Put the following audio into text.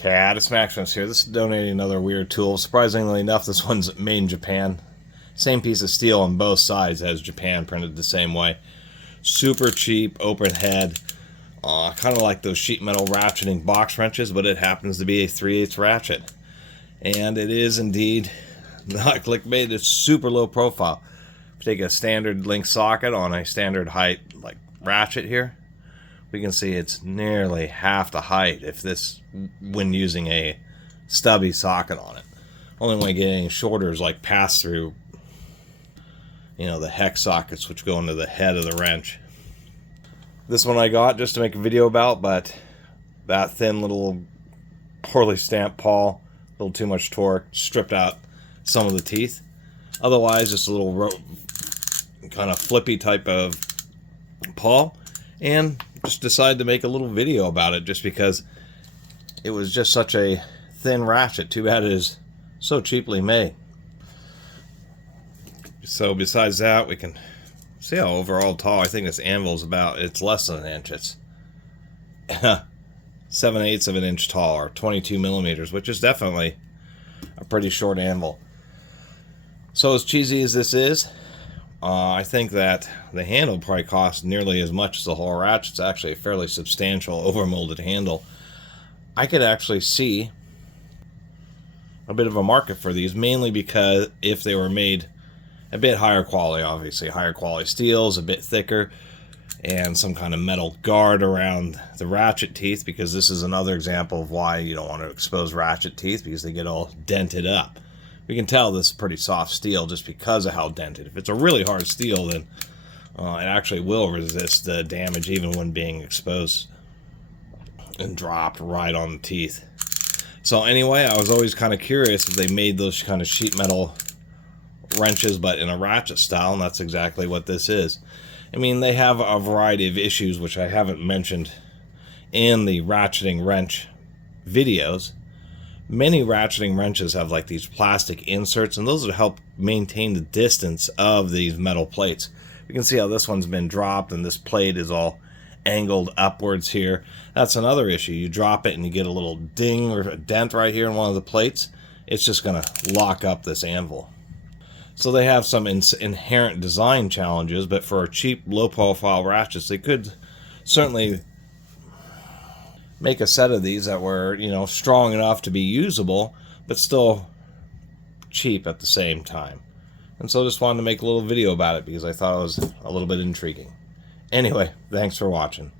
Catus Maximus here. This is donating another weird tool. Surprisingly enough, this one's made in Japan. Same piece of steel on both sides as Japan, printed the same way. Super cheap, open head. Kind of like those sheet metal ratcheting box wrenches, but it happens to be a 3/8 ratchet. And it is indeed not clickbait, it's super low profile. If you take a standard link socket on a standard height like ratchet here, we can see it's nearly half the height when using a stubby socket on it. Only way getting shorter is like pass through, the hex sockets which go into the head of the wrench. This one I got just to make a video about, but that thin little poorly stamped pawl, a little too much torque, stripped out some of the teeth. Otherwise, just a little kind of flippy type of pawl, and just decided to make a little video about it just because it was just such a thin ratchet. Too bad it is so cheaply made. So besides that, we can see how overall tall I think this anvil is it's less than an inch. It's 7/8 of an inch tall, or 22 millimeters, which is definitely a pretty short anvil. So as cheesy as this is, I think that the handle probably costs nearly as much as the whole ratchet. It's actually a fairly substantial overmolded handle. I could actually see a bit of a market for these, mainly because if they were made a bit higher quality, obviously higher quality steels, a bit thicker, and some kind of metal guard around the ratchet teeth, because this is another example of why you don't want to expose ratchet teeth, because they get all dented up. We can tell this is pretty soft steel just because of how dented. If it's a really hard steel, then it actually will resist the damage even when being exposed and dropped right on the teeth. So anyway, I was always kind of curious if they made those kind of sheet metal wrenches but in a ratchet style, and that's exactly what this is. I mean, they have a variety of issues which I haven't mentioned in the ratcheting wrench videos. Many ratcheting wrenches have like these plastic inserts, and those will help maintain the distance of these metal plates. You can see how this one's been dropped and this plate is all angled upwards here. That's another issue. You drop it and you get a little ding or a dent right here in one of the plates. It's just going to lock up this anvil. So they have some inherent design challenges, but for cheap, low-profile ratchets, they could certainly make a set of these that were, strong enough to be usable, but still cheap at the same time. And so I just wanted to make a little video about it because I thought it was a little bit intriguing. Anyway, thanks for watching.